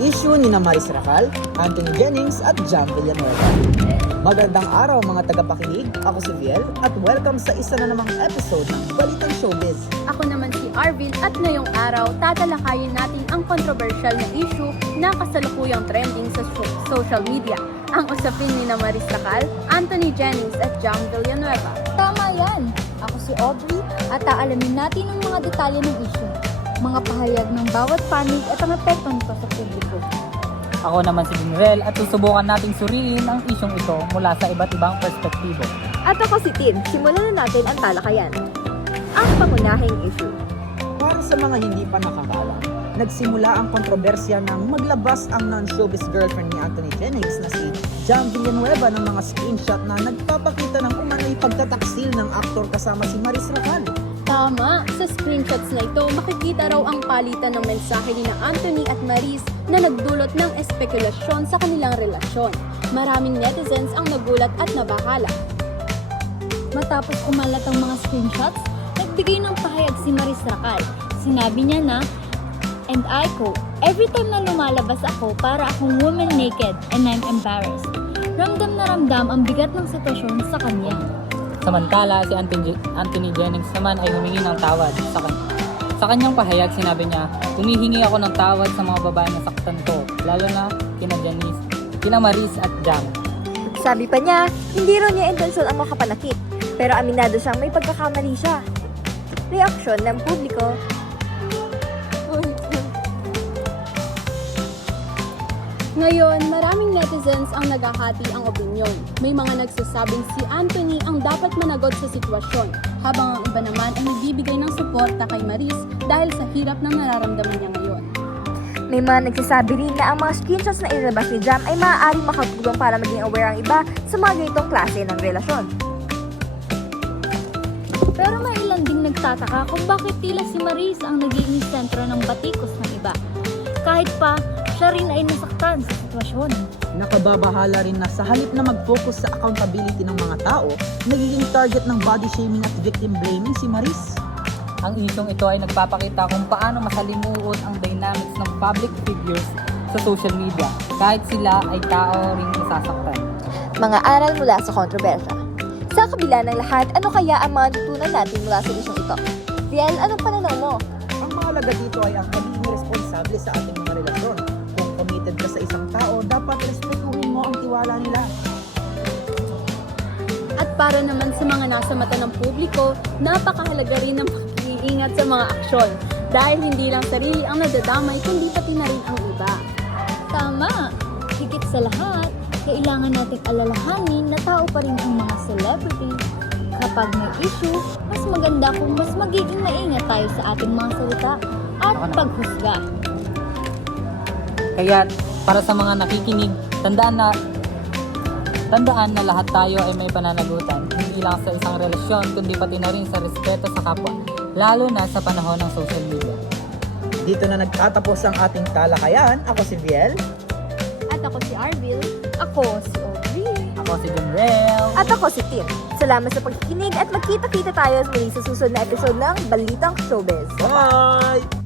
issue ni Maris Racal, Anthony Jennings at Jam Villanueva. Magandang araw mga tagapakinig, ako si Viel at welcome sa isa na namang episode ng Balitang Showbiz. Ako naman si Arvil at ngayong araw tatalakayin natin ang controversial na issue na kasalukuyang trending sa social media. Ang usapin ni Maris Racal, Anthony Jennings at Jam Villanueva. Tama yan! Ako si Aubrey at aalamin natin ang mga detalye ng issue, mga pahayag ng bawat panig at ang epekto nito sa publiko. Ako naman si Binrel at susubukan nating suriin ang isyong ito mula sa iba't ibang perspektibo. At ako si Tin, simulan na natin ang talakayan. Ang pangunahing issue. Para sa mga hindi pa nakakaalam, nagsimula ang kontrobersya nang maglabas ang non-showbiz girlfriend ni Anthony Jennings na si Jam Villanueva ng mga screenshot na nagpapakita ng umano'y pagtataksil ng aktor kasama si Maris Racal. Tama, sa screenshots na ito makikita raw ang palitan ng mensahe ni Anthony at Maris na nagdulot ng espekulasyon sa kanilang relasyon. Maraming netizens ang nagulat at nabahala. Matapos kumalat ang mga screenshots, nagbigay ng pahayag si Maris Racal. Sinabi niya na, and I quote, "Every time na lumalabas ako, para akong woman naked and I'm embarrassed." Ramdam na ramdam ang bigat ng sitwasyon sa kanya. Samantala, si Anthony Jennings naman ay humingi ng tawad sa kanya. Sa kanyang pahayag, sinabi niya, "Humihingi ako ng tawad sa mga babae na saktan ko, lalo na kina Maris at Jam." Sabi pa niya, hindi rin niya intensyon ang makapanakit, pero aminado siyang may pagkakamali siya. Reaksyon ng publiko. Ngayon, maraming netizens ang naghahati ang opinyon. May mga nagsasabing si Anthony ang dapat managot sa sitwasyon, habang ang iba naman ay nagbibigay ng suporta kay Maris dahil sa hirap na nararamdaman niya ngayon. May mga nagsasabi rin na ang mga screenshots na inilabas ni Jam ay maaaring makatulong para maging aware ang iba sa mga ganitong klase ng relasyon. Pero may ilan ding nagtataka kung bakit tila si Maris ang nagiging sentro ng batikos ng iba. Kahit pa, siya rin ay nasaktan sa sitwasyon. Nakababahala rin na sa halip na mag-focus sa accountability ng mga tao, nagiging target ng body shaming at victim blaming si Maris. Ang isyong ito ay nagpapakita kung paano masalimuot ang dynamics ng public figures sa social media, kahit sila ay tao ring nasasaktan. Mga aral mula sa kontrobersya. Sa kabila ng lahat, ano kaya ang mga natutunan natin mula sa isyong ito? Viel, anong pananaw mo? Ang mahalaga dito ay ang pagiging responsable sa ating mga relasyon. Kung committed ka sa isang tao, dapat respetuhin mo ang tiwala nila. At para naman sa mga nasa mata ng publiko, napakahalaga rin ng pag-iingat sa mga aksyon dahil hindi lang sarili ang nadadamay kundi pati na rin ang iba. Tama! Higit sa lahat, kailangan nating alalahanin na tao pa rin ang mga celebrity. Kapag may issue, mas maganda kung mas magiging maingat tayo sa ating mga salita at paghusga. Kaya para sa mga nakikinig, tandaan na lahat tayo ay may pananagutan, hindi lang sa isang relasyon kundi pati na rin sa respeto sa kapwa, lalo na sa panahon ng social media. Dito na nagtatapos ang ating talakayan. Ako si Viel. At ako si Arvil. Ako si Aubrey. Ako si Binrel. At ako si Tin. Salamat sa pagkikinig at magkita-kita tayo muli sa susunod na episode ng Balitang Showbiz. Bye!